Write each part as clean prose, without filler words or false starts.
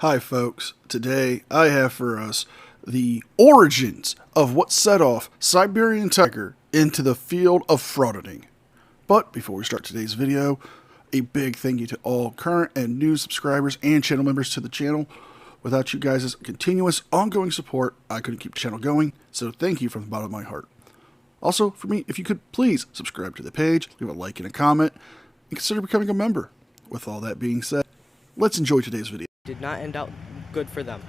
Hi folks, today I have for us the origins of what set off Siberian tiger into the field of frauditing. But before we start today's video, a big thank you to all current and new subscribers and channel members to the channel. Without you guys' continuous ongoing support, I couldn't keep the channel going, so thank you from the bottom of my heart. Also, for me, if you could please subscribe to the page, leave a like and a comment, and consider becoming a member. With all that being said, let's enjoy today's video. Did not end out good for them.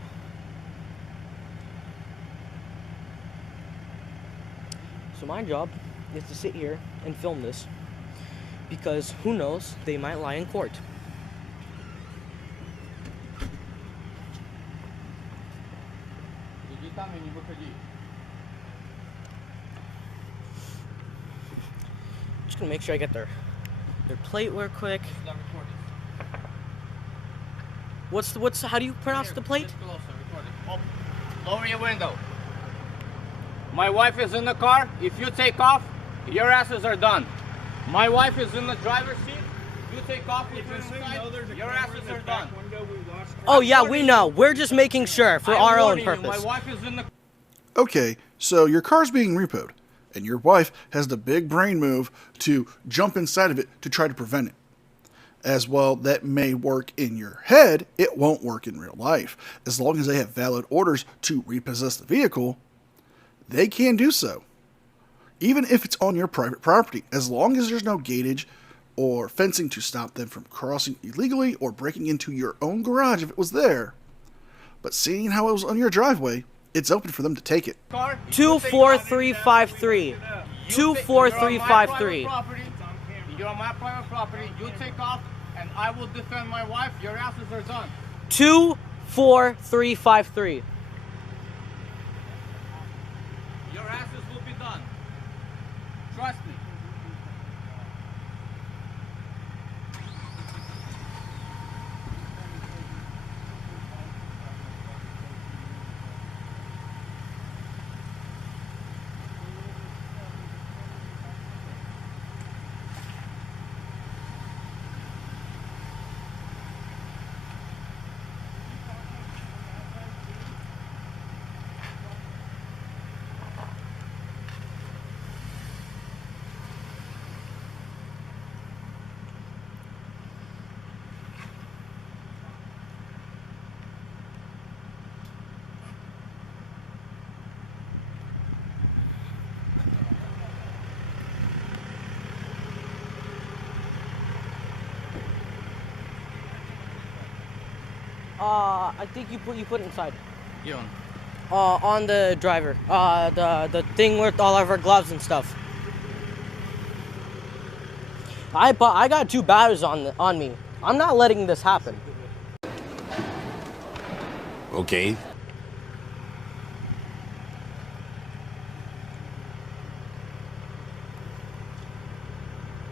So my job is to sit here and film this because who knows, they might lie in court. Just gonna make sure I get their plate real quick. How do you pronounce the plate? Lower your window. My wife is in the car. If you take off, your asses are done. My wife is in the driver's seat. You take off with your inside, your asses are done. Oh yeah, we know. We're just making sure for our own purpose. My wife is in the... Okay, so your car's being repoed, and your wife has the big brain move to jump inside of it to try to prevent it. As well, that may work in your head, it won't work in real life. As long as they have valid orders to repossess the vehicle, they can do so. Even if it's on your private property, as long as there's no gatage or fencing to stop them from crossing illegally or breaking into your own garage if it was there. But seeing how it was on your driveway, it's open for them to take it. 24353. 24353. You're on my private property. You take off, and I will defend my wife. Your asses are done. 24353. Your asses will be done. Trust me. I think you put it inside. Yeah. On the driver. The thing with all of our gloves and stuff. I got 2 batteries on me. I'm not letting this happen. Okay.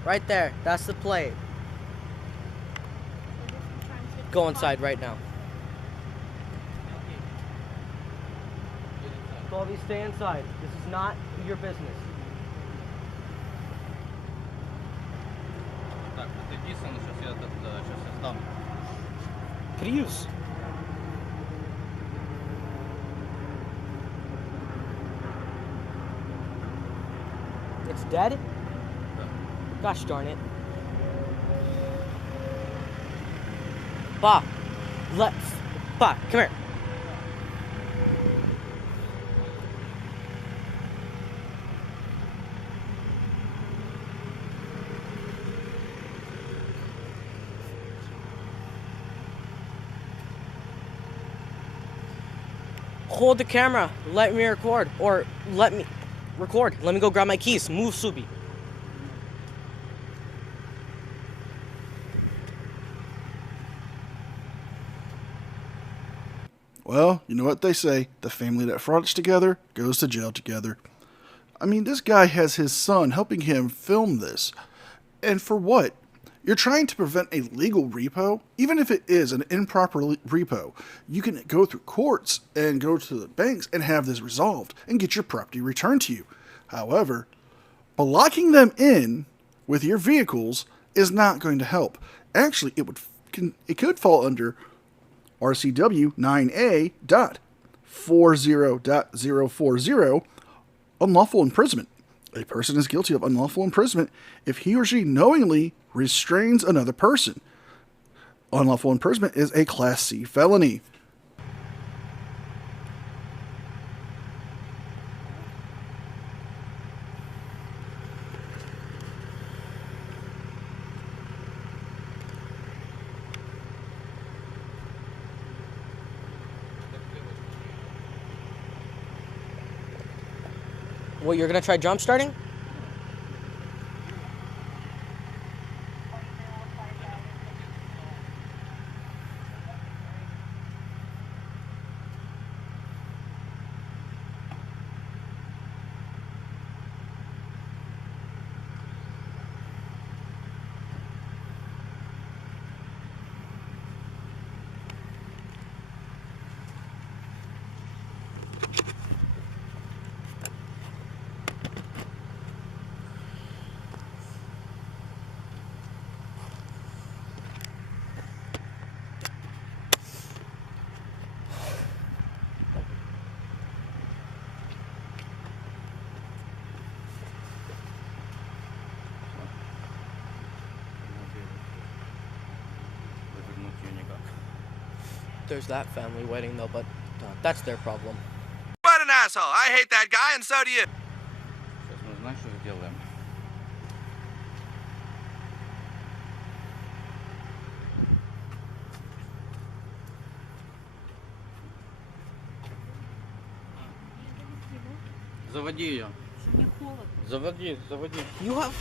Right there. That's the plate. Go inside right now. Colby, stay inside. This is not your business. Так, это писано, сейчас я сдам. Приюс. It's dead? Gosh darn it. Pa, come here. Hold the camera. Let me record. Or let me record. Let me go grab my keys. Move, Subi. Well, you know what they say, the family that frauds together goes to jail together. I mean, this guy has his son helping him film this. And for what? You're trying to prevent a legal repo, even if it is an improper repo. You can go through courts and go to the banks and have this resolved and get your property returned to you. However, blocking them in with your vehicles is not going to help. Actually, it could fall under RCW 9A.40.040, unlawful imprisonment. A person is guilty of unlawful imprisonment if he or she knowingly restrains another person. Unlawful imprisonment is a Class C felony. What, you're gonna try jump starting? There's that family wedding though, but that's their problem. What an asshole! I hate that guy, and so do you. Сейчас мы знаем, что сделаем. Заводи ее. Мне холодно. Заводи. You have...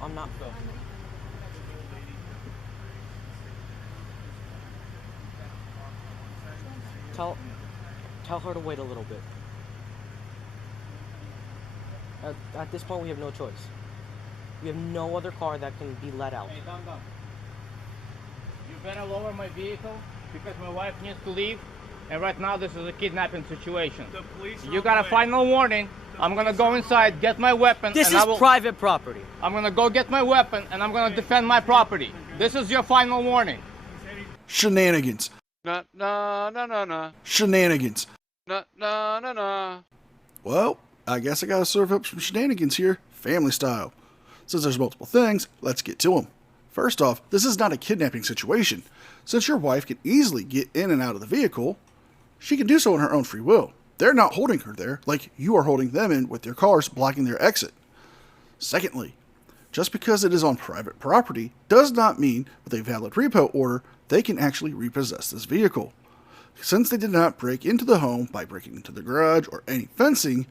I'm not... Tell her to wait a little bit. At this point, we have no choice. We have no other car that can be let out. Hey, Dum. You better lower my vehicle because my wife needs to leave. And right now, this is a kidnapping situation. You got a final warning. I'm gonna go inside, get my weapon. This is private property. I'm gonna go get my weapon, and I'm gonna defend my property. This is your final warning. Shenanigans. No. Shenanigans. No. Well, I guess I gotta serve up some shenanigans here, family style. Since there's multiple things, let's get to them. First off, this is not a kidnapping situation. Since your wife can easily get in and out of the vehicle, she can do so on her own free will. They're not holding her there like you are holding them in with their cars blocking their exit. Secondly, just because it is on private property does not mean with a valid repo order they can actually repossess this vehicle. Since they did not break into the home by breaking into the garage or any fencing,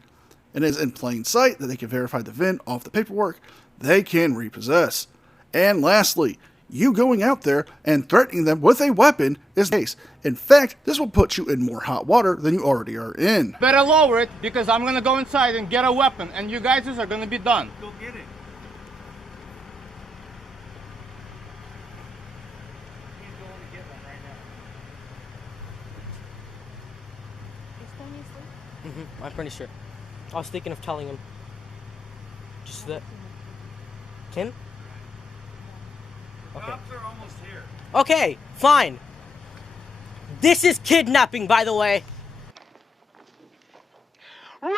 and it is in plain sight that they can verify the VIN off the paperwork, they can repossess. And lastly, you going out there and threatening them with a weapon is the case. In fact, this will put you in more hot water than you already are in. Better lower it because I'm gonna go inside and get a weapon, and you guys are gonna be done. Go get it. He's going to get one right now. I'm pretty sure. I was thinking of telling him. Just that. Tim? Okay. Cops are almost here. Okay, fine. This is kidnapping, by the way. Wrong!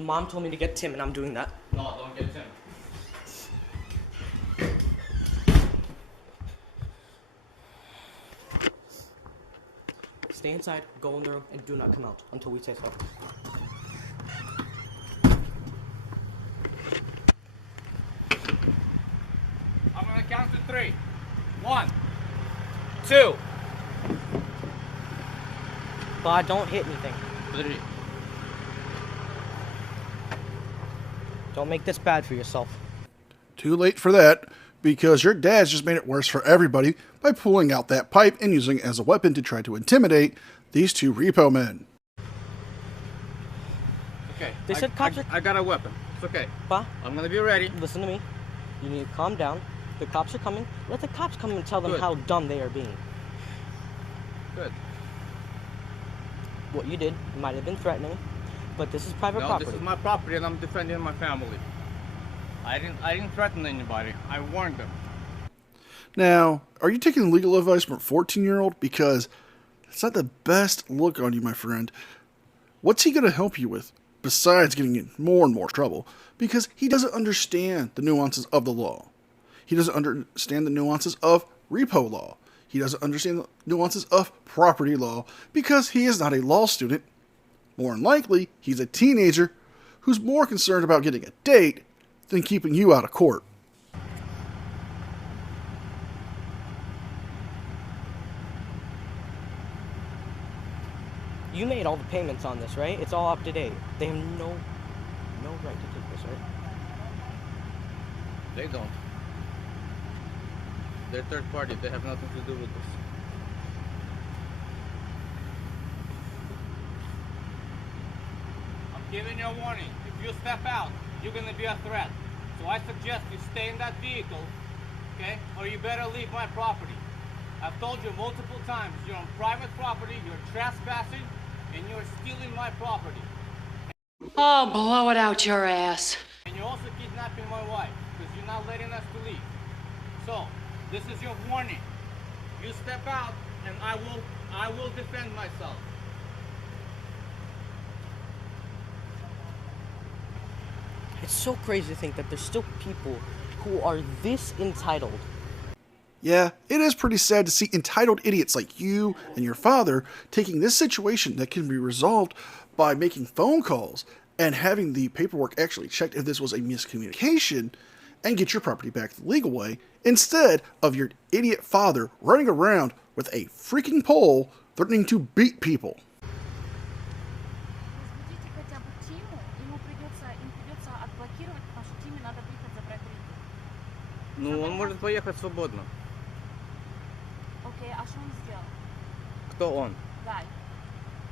Mom told me to get Tim, and I'm doing that. No, don't get him. Stay stay inside, go in the room, and do not come out until we say so. I'm gonna count to 3. 1, 2. But don't hit anything. 3. Don't make this bad for yourself. Too late for that, because your dad's just made it worse for everybody by pulling out that pipe and using it as a weapon to try to intimidate these 2 repo men. Okay. They said cops are... I got a weapon. It's okay. Pa, I'm gonna be ready. listen to me. You need to calm down. The cops are coming. Let the cops come and tell them Good. how dumb they are being. Good. What you did might have been threatening, but this is private No, property. this is my property and I'm defending my family. I didn't threaten anybody. I warned them. Now, are you taking legal advice from a 14-year-old? Because it's not the best look on you, my friend. What's he going to help you with, besides getting in more and more trouble? Because he doesn't understand the nuances of the law. He doesn't understand the nuances of repo law. He doesn't understand the nuances of property law because he is not a law student. More than likely, he's a teenager who's more concerned about getting a date than keeping you out of court. You made all the payments on this, right? It's all up to date. They have no right to take this, right? They don't. They're third party. They have nothing to do with this. I'm giving you a warning. If you step out, you're gonna be a threat. So I suggest you stay in that vehicle, okay? Or you better leave my property. I've told you multiple times, you're on private property, you're trespassing, and you're stealing my property. Oh, blow it out your ass. And you're also kidnapping my wife, because you're not letting us to leave. So, this is your warning. You step out, and I will defend myself. It's so crazy to think that there's still people who are this entitled. Yeah, it is pretty sad to see entitled idiots like you and your father taking this situation that can be resolved by making phone calls and having the paperwork actually checked if this was a miscommunication and get your property back the legal way, instead of your idiot father running around with a freaking pole threatening to beat people. Возбудите хотя бы Тиму, им придется отблокировать, потому что Тиме надо приехать забрать Риту. Ну, он может поехать свободно. Окей, а что он сделал? Кто он? Гай.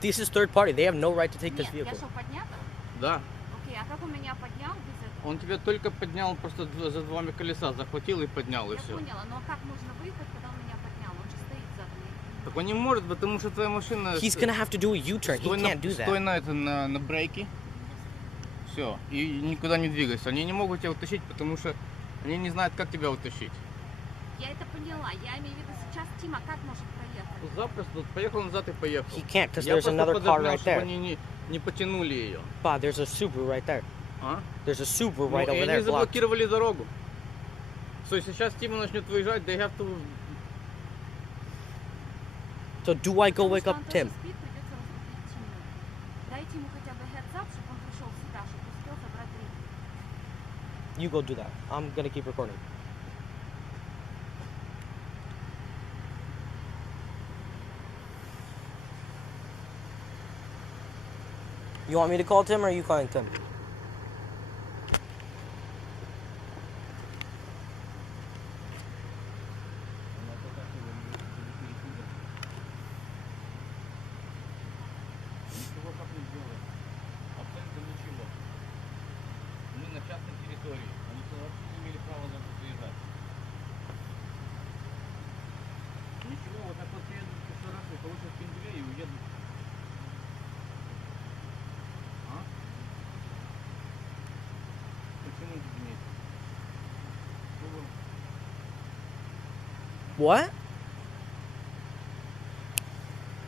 This is third party. They have no right to take this Нет, я vehicle. что, поднята? Да. Окей, а как он меня поднял без этого? Он тебя только поднял, просто за 2 колеса захватил и поднял, и Я все. поняла, но как можно выехать, когда он меня поднял? Он же стоит за мной. Так он не может, потому что твоя машина... He's gonna have to do a U-turn. He Стой can't do Стой that. на брейке. Все. И никуда не двигайся. Они не могут тебя утащить, потому что они не знают, как тебя утащить. Я это поняла. Я имею в виду сейчас Тима как может проехать? Запросто. Поехал назад и поехал. He can't because Я there's просто another car подогнал, right чтобы there. они не потянули ее. Pa, there's a Subaru right there. А? There's a Subaru Ну, right и over они there blocked. заблокировали дорогу. So, если сейчас Тима начнет выезжать, they have to... So do I go Потому wake что up он тоже Tim? спит, придется разбудить Тиму. Дайте ему хотя бы heads-up, чтобы он пришел в себя, чтобы успел забрать Риту. You go do that. I'm gonna keep recording. You want me to call Tim or are you calling Tim? Ничего так не сделать. Абсолютно ничего. Мы на частной территории. Они вообще не имели права на это приезжать. Ничего, вот так вот приедут еще раз и получат пиндюлей и уедут. А? Почему тут иметь? What?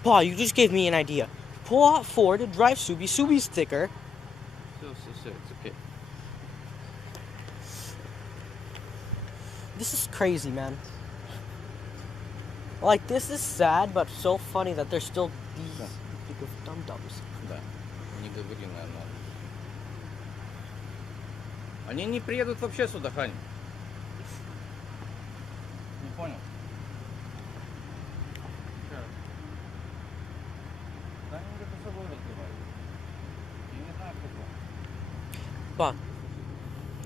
Pa, you just gave me an idea. Pull out Ford and drive Subi's sticker. Все, it's okay. This is crazy, man. Like, this is sad, but so funny that there's still These big of dum-dums. Да. Не говори, наверное. Они не приедут вообще сюда, Хань. Не понял. Да они между собой разговаривают. Я не знаю, кто. But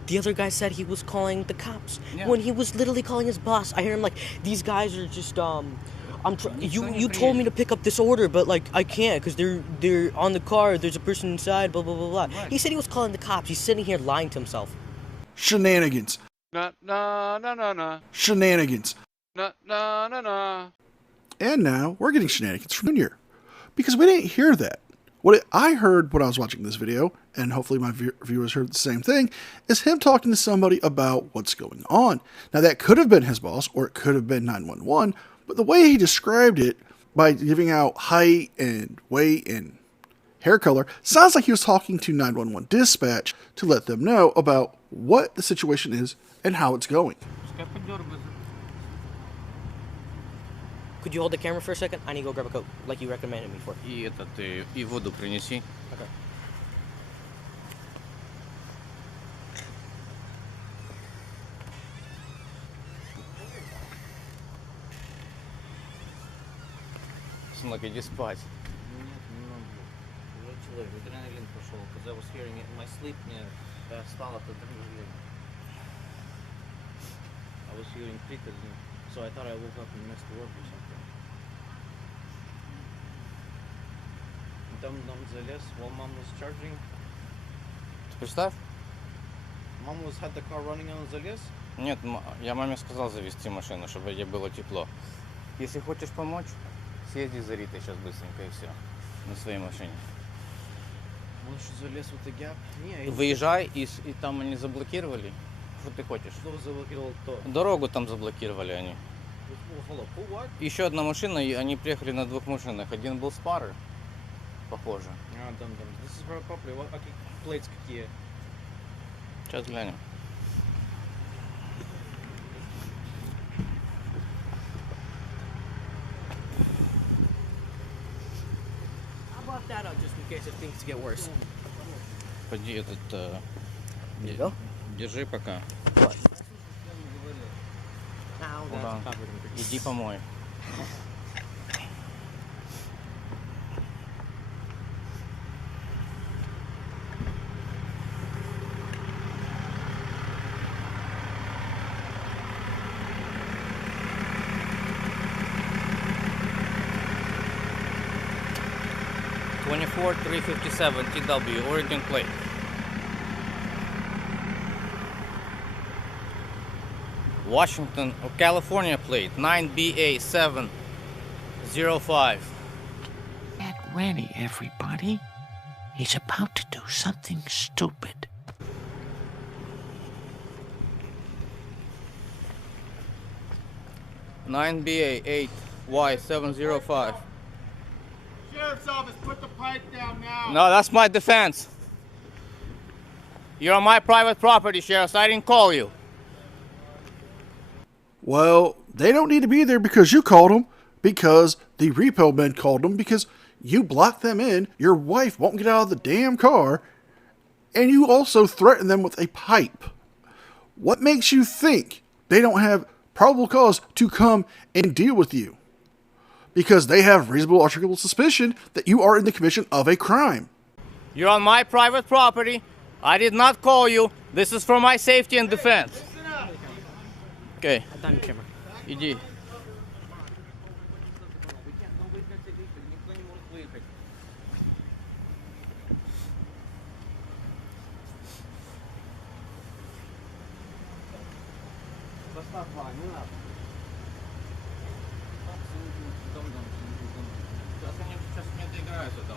the other guy said he was calling the cops Yeah. when he was literally calling his boss. I hear him like, these guys are just you told me to pick up this order, but like I can't because they're on the car. There's a person inside. Blah blah blah blah. Right. He said he was calling the cops. He's sitting here lying to himself. Shenanigans. Na na na na na. Shenanigans. Na na na na. And now we're getting shenanigans from Junior. Because we didn't hear that. What I heard when I was watching this video, and hopefully my viewers heard the same thing, is him talking to somebody about what's going on. Now that could have been his boss, or it could have been 911, but the way he described it, by giving out height and weight and hair color, sounds like he was talking to 911 dispatch to let them know about what the situation is and how it's going. Could you hold the camera for a second? I need to go grab a coat, like you recommended me for. И этот, и воду принеси. Okay. Сынок, иди спать. Нет, не могу. Уже человек, адреналин пошел. Because I was hearing it in my sleep, мне встал от адреналина. I was hearing крик, so I thought I woke up and missed work or something. Там залез while mom was charging. Представь? Mom had the car running and залез. Нет, я маме сказал завести машину, чтобы ей было тепло. Если хочешь помочь, съезди за Ритой сейчас быстренько и все. На своей машине. Он что, залез в этот gap? Не, Выезжай, и там они заблокировали. Что ты хочешь? Что заблокировал кто? Дорогу там заблокировали они. Hold up, who, what? Еще одна машина, и они приехали на двух машинах. Один был спарр, похоже. Дам. This is very popular. What, какие plates какие? Сейчас глянем. How about that out just in case if things get worse? Пойди этот... There you go. Держи пока. What? Ow, Hold on. that's covered in grease. Иди помой. $24,357 TW Oregon plate. Washington or California plate 9BA705. Get ready, everybody. He's about to do something stupid. Nine BA8Y705. Sheriff's office, put the pipe down now. No, that's my defense. You're on my private property, Sheriff, so I didn't call you. Well, they don't need to be there because you called them, because the repo men called them, because you blocked them in, your wife won't get out of the damn car, and you also threatened them with a pipe. What makes you think they don't have probable cause to come and deal with you? Because they have reasonable articulable suspicion that you are in the commission of a crime. You're on my private property. I did not call you. This is for my safety and defense. Okay. Дай мне камеру. Иди.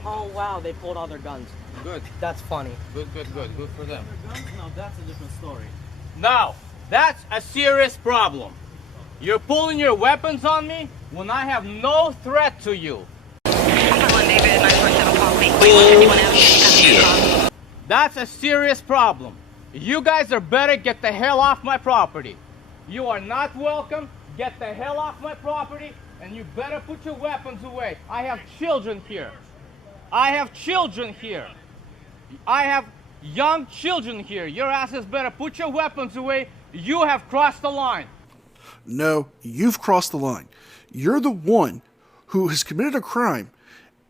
Oh wow, they pulled all their guns. Good, That's funny. good for them. No, that's a different story. Now, that's a serious problem. You're pulling your weapons on me when I have no threat to you. That's a serious problem. You guys are better get the hell off my property. You are not welcome. Get the hell off my property. And you better put your weapons away. I have children here. I have children here. I have young children here. Your asses better put your weapons away. You have crossed the line. No, you've crossed the line. You're the one who has committed a crime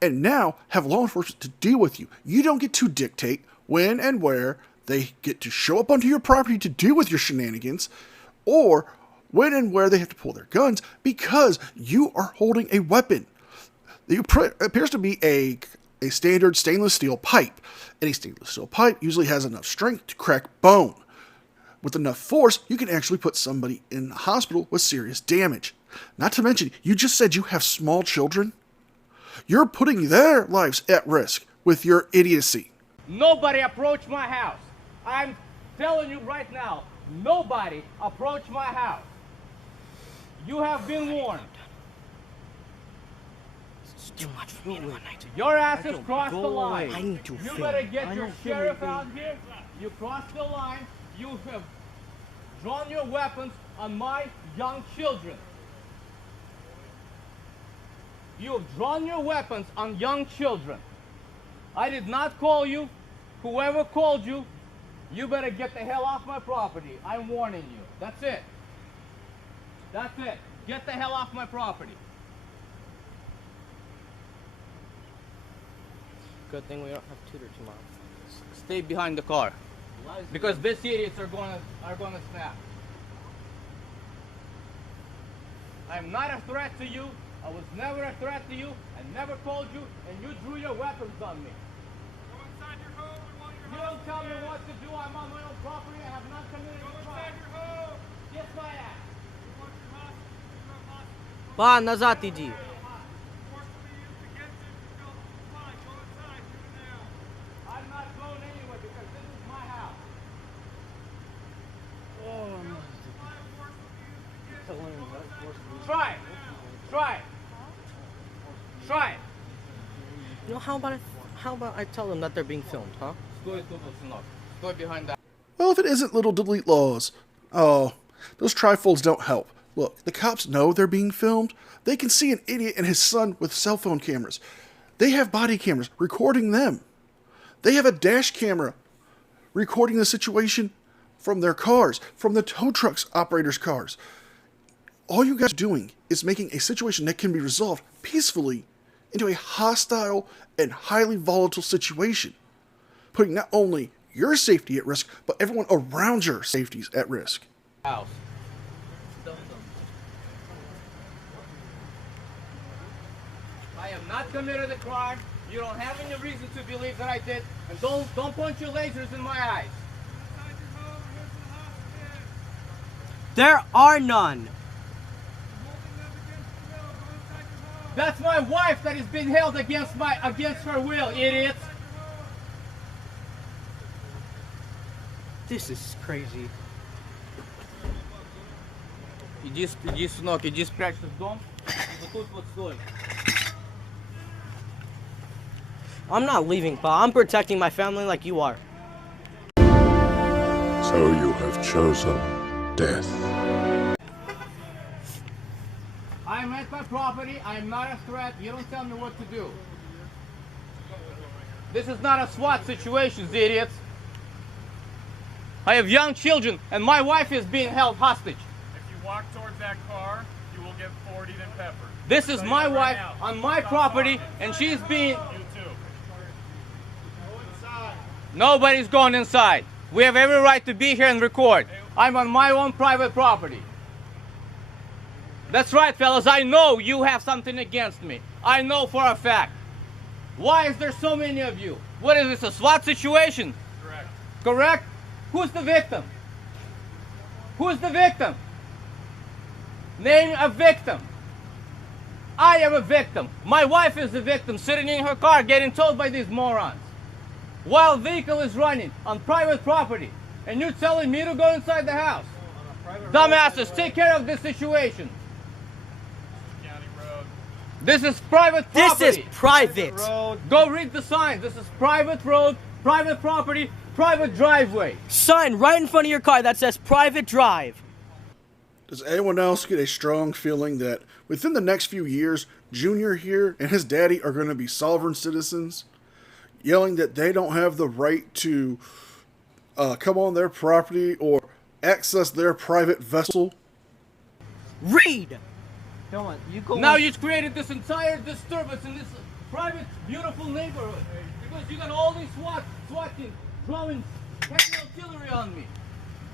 and now have law enforcement to deal with you. You don't get to dictate when and where they get to show up onto your property to deal with your shenanigans, or when and where they have to pull their guns because you are holding a weapon. It appears to be a standard stainless steel pipe. And a stainless steel pipe usually has enough strength to crack bone. With enough force, you can actually put somebody in the hospital with serious damage. Not to mention, you just said you have small children. You're putting their lives at risk with your idiocy. Nobody approach my house. I'm telling you right now, nobody approach my house. You have been warned. It's too much for me in one night. Your asses crossed the line. I need to You film. better get your sheriff out here. You crossed the line. You have drawn your weapons on my young children. You have drawn your weapons on young children. I did not call you. Whoever called you, you better get the hell off my property. I'm warning you. That's it. That's it. Get the hell off my property. Good thing we don't have tutor tomorrow. Stay behind the car, because these idiots are gonna snap. I'm not a threat to you. I was never a threat to you. I never called you, and you drew your weapons on me. Go inside your home. We want your You don't tell me what to do. I'm on my own property. I have not committed Go a inside crime. your home. Kiss my ass. We want your hostage. Па, назад иди. Forcefully used against him to fill the supply. Go inside. Do it now. I'm not going anywhere because this is my house. Try it. Try it. Try it. You know, how about I tell them that they're being filmed, huh? Стой тут, сынок. Стой behind that. Well, if it isn't little delete laws. Oh, those trifolds don't help. Look, the cops know they're being filmed. They can see an idiot and his son with cell phone cameras. They have body cameras recording them. They have a dash camera recording the situation from their cars, from the tow trucks operators' cars. All you guys are doing is making a situation that can be resolved peacefully into a hostile and highly volatile situation, putting not only your safety at risk, but everyone around your safety is at risk. House. I have not committed a crime. You don't have any reason to believe that I did. And don't point your lasers in my eyes. Inside your home. Here's the hostages. There are none. Holding them against your will. Go inside your home. That's my wife that is being held against her will, idiots. This is crazy. Иди, сынок, иди спрячься в дом. Вот тут вот стой. I'm not leaving, Pa. I'm protecting my family like you are. So you have chosen death. I'm at my property. I'm not a threat. You don't tell me what to do. This is not a SWAT situation, idiots. I have young children, and my wife is being held hostage. If you walk towards that car, you will get 40'd and peppered. This is my wife now. on my property, and she's being... You too. Go inside. Nobody's going inside. We have every right to be here and record. I'm on my own private property. That's right, fellas. I know you have something against me. I know for a fact. Why is there so many of you? What is this, a SWAT situation? Correct. Correct? Who's the victim? Who's the victim? Name a victim. I am a victim. My wife is the victim, sitting in her car getting towed by these morons. While vehicle is running on private property, and you're telling me to go inside the house. Dumbasses, take care of this situation. County road. This is private property. This is private. Road. Go read the signs. This is private road, private property, private driveway. Sign right in front of your car that says private drive. Does anyone else get a strong feeling that within the next few years, Junior here and his daddy are going to be sovereign citizens, yelling that they don't have the right to come on their property or access their private vessel? Raid! Come on, you go. Now you've created this entire disturbance in this private, beautiful neighborhood because you got all these SWAT teams throwing heavy artillery on me.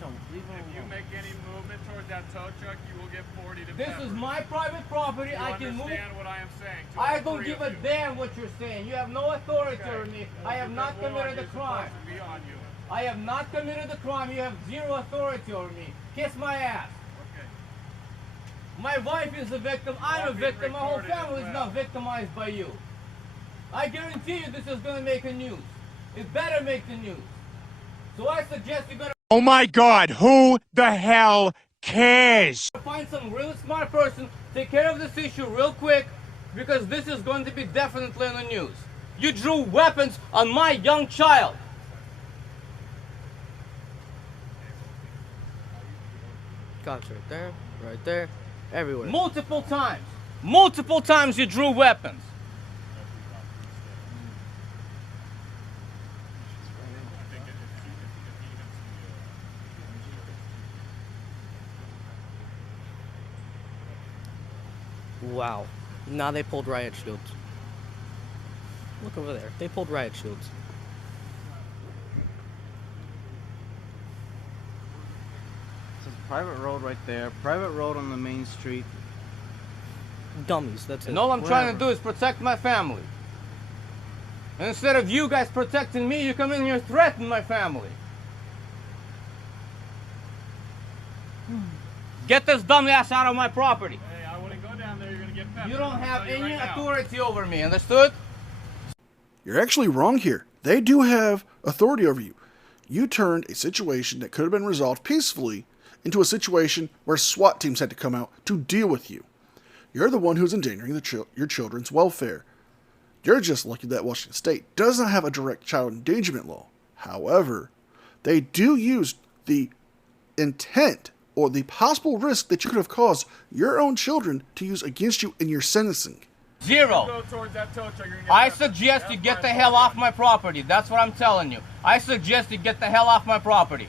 Don't leave him If you alone. make any movement towards that tow truck, you will get 40 to This pepper. is my private property. You I can move. understand what I am saying? To I all don't three give of a you. damn what you're saying. You have no authority over me. I have The not warrant committed a is crime. supposed to be on you. I have not committed a crime. You have zero authority over me. Kiss my ass. Okay. My wife is a victim. I'm a All being victim. My whole recorded as family is well. not victimized by you. I guarantee you this is going to make the news. It better make the news. So I suggest you better Oh my God, who the hell cares? find some really smart person, take care of this issue real quick, because this is going to be definitely in the news. You drew weapons on my young child. Cops right there, everywhere. Multiple times. Multiple times you drew weapons. Wow. Now they pulled riot shields. Look over there. They pulled riot shields. It's a private road right there. Private road on the main street. Dummies, that's it. And all I'm trying to Whatever. do is protect my family. And instead of you guys protecting me, you come in here and threaten my family. Get this dumbass out of my property. Hey, I wouldn't go down there. You're going to get peppered. You don't I'm have telling you any right now. authority over me, understood? You're actually wrong here. They do have authority over you. You turned a situation that could have been resolved peacefully into a situation where SWAT teams had to come out to deal with you. You're the one who's endangering your children's welfare. You're just lucky that Washington State doesn't have a direct child endangerment law. However, they do use the intent or the possible risk that you could have caused your own children to use against you in your sentencing. Zero. Go towards that tow truck, you're gonna get I peppered. suggest you That's get my the hell fault. off my property. That's what I'm telling you. I suggest you get the hell off my property.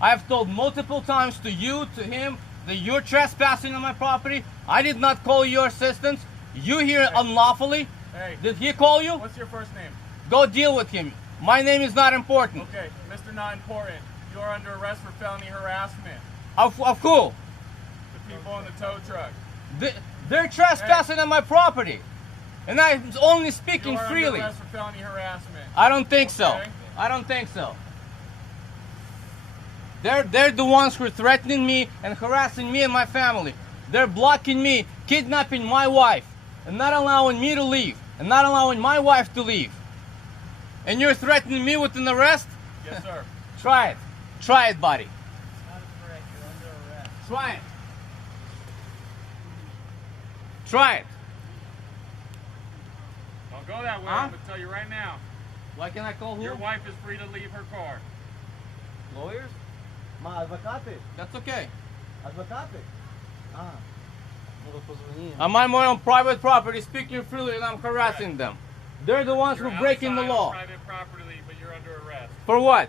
I've told multiple times to you, to him, that you're trespassing on my property. I did not call your assistance. You here unlawfully. Hey, Did he call you? what's your first name? Go deal with him. My name is not important. Okay, Mr. Not Important. You are under arrest for felony harassment. Of who? The people in the tow truck. They're trespassing on my property. And I'm only You speaking are freely. under arrest for felony harassment. I don't think so. Okay. I don't think so. They're the ones who are threatening me and harassing me and my family. They're blocking me, kidnapping my wife, and not allowing me to leave, and not allowing my wife to leave. And you're threatening me with an arrest? Yes, sir. Try it. Try it, buddy. Not a threat. You're under arrest. Try it. Try it. Don't go that way. Huh? I'm going to tell you right now. Why can I call who? Your wife is free to leave her car. Lawyers? Ma, advocate. That's okay. Advocate. Ah. I'm on my own private property, speaking freely, and I'm harassing them. They're the ones who You're are breaking the outside law. on private property, but you're under arrest. For what?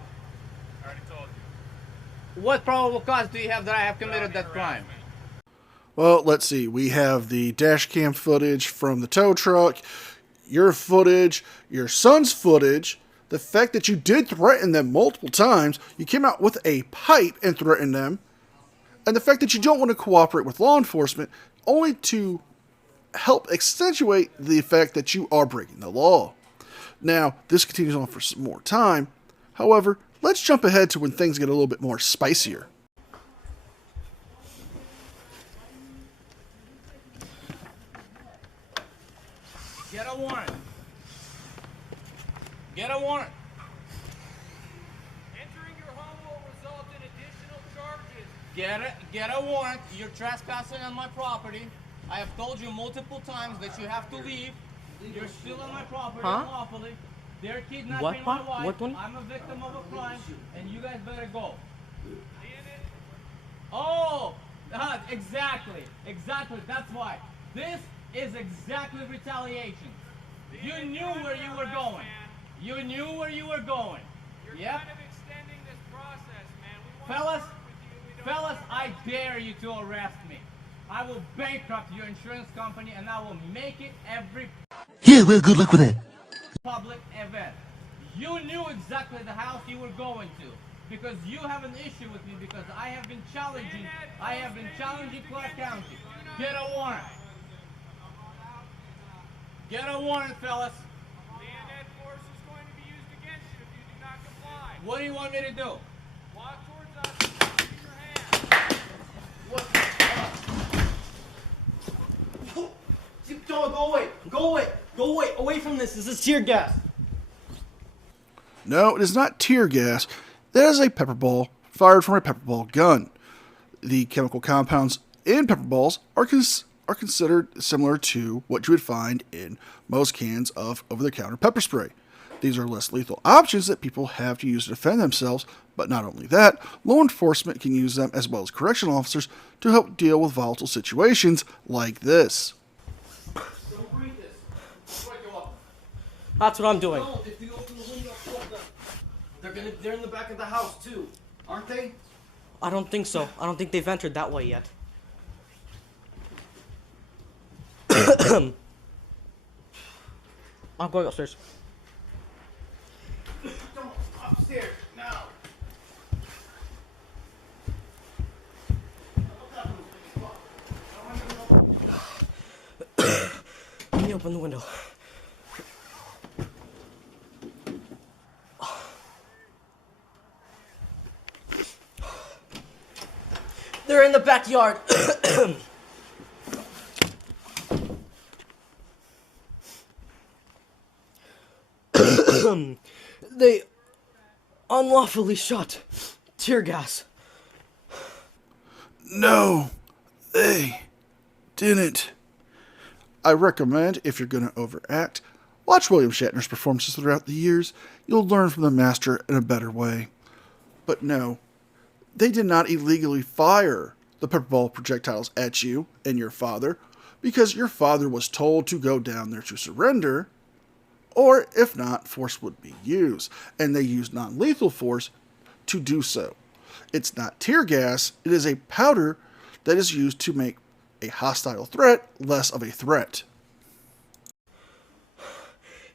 I already told you. What probable cause do you have that I have committed that Felony crime? harassment. Well, let's see. We have the dash cam footage from the tow truck, your footage, your son's footage, the fact that you did threaten them multiple times, you came out with a pipe and threatened them, and the fact that you don't want to cooperate with law enforcement only to help accentuate the fact that you are breaking the law. Now, this continues on for some more time. However, let's jump ahead to when things get a little bit more spicier. Get a warrant. Get a warrant. Entering your home will result in additional charges. Get a warrant. You're trespassing on my property. I have told you multiple times that you have to leave. You're still on my property Huh? unlawfully. They're kidnapping What my part? wife. What one? I'm a victim of a crime, and you guys better go. Oh, Exactly. That's why. This is exactly retaliation. You knew where you were going. You knew where you were going. You're kind of extending this process, man. We want Fellas, to work with you. We don't fellas, want to I dare you to arrest me. I will bankrupt your insurance company and I will make it every Yeah, well, good luck with that. public event. You knew exactly the house you were going to because you have an issue with me because I have been challenging Clark County. Get a warrant. Get a warrant, fellas. bayonet force is going to be used against you if you do not comply. What do you want me to do? Walk towards us and raise your hand. Don't go away. Go away. Go away. Away from this. This is tear gas. No, it is not tear gas. That is a pepper ball fired from a pepper ball gun. The chemical compounds in pepper balls are considered similar to what you would find in most cans of over-the-counter pepper spray. These are less lethal options that people have to use to defend themselves, but not only that, law enforcement can use them as well as correctional officers to help deal with volatile situations like this. Don't breathe this. Break you up. That's what I'm doing. No, if you open the window, fuck them. They're in the back of the house too, aren't they? I don't think so. I don't think they've entered that way yet. I'm going upstairs. Don't upstairs now. Let me open the window. They're in the backyard. They unlawfully shot tear gas. No, they didn't. I recommend, if you're going to overact, watch William Shatner's performances throughout the years. You'll learn from the master in a better way. But no, they did not illegally fire the pepper ball projectiles at you and your father because your father was told to go down there to surrender, or if not, force would be used, and they used non-lethal force to do so. It's not tear gas, it is a powder that is used to make a hostile threat less of a threat.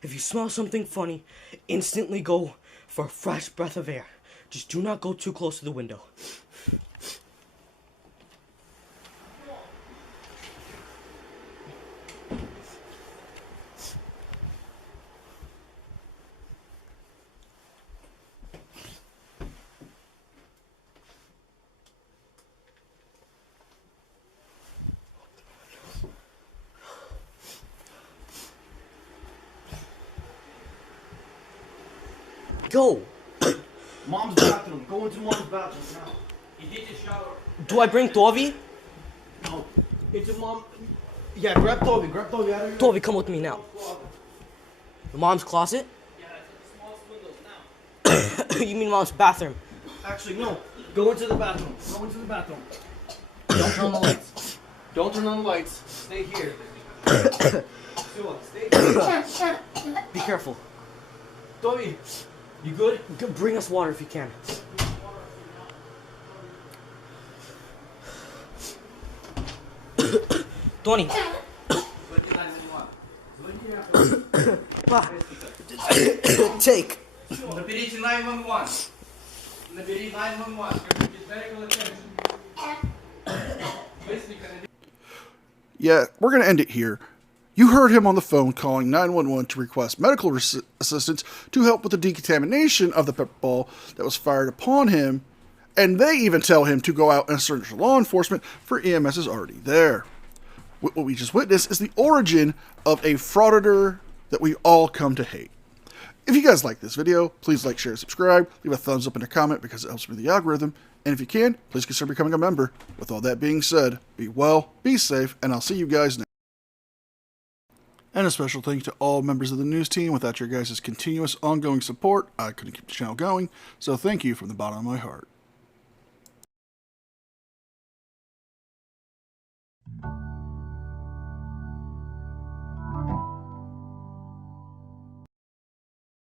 If you smell something funny, instantly go for a fresh breath of air. Just do not go too close to the window. Go! Mom's bathroom. Go into mom's bathroom now. You need to shower. Do I bring Tovi? No. Into mom. Yeah, grab Toby. Grab Toby out of here. Tovi, come with me now. Mom's closet? Yeah, it's the smallest windows now. You mean mom's bathroom? Actually, no. Go into the bathroom. Go into the bathroom. Don't turn on the lights. Don't turn on the lights. Stay here. Stay here. Be careful. Toby, you good? Bring us water if you can. Tony. Take. Наберите 911. Набери 911. Скажите medical attention. Yeah, we're going to end it here. You heard him on the phone calling 911 to request medical assistance to help with the decontamination of the pepper ball that was fired upon him, and they even tell him to go out and search law enforcement, for EMS is already there. What we just witnessed is the origin of a frauditor that we all come to hate. If you guys like this video, please like, share, subscribe, leave a thumbs up and a comment because it helps with the algorithm, and if you can, please consider becoming a member. With all that being said, be well, be safe, and I'll see you guys next. And a special thank you to all members of the news team. Without your guys' continuous ongoing support, I couldn't keep the channel going, so thank you from the bottom of my heart.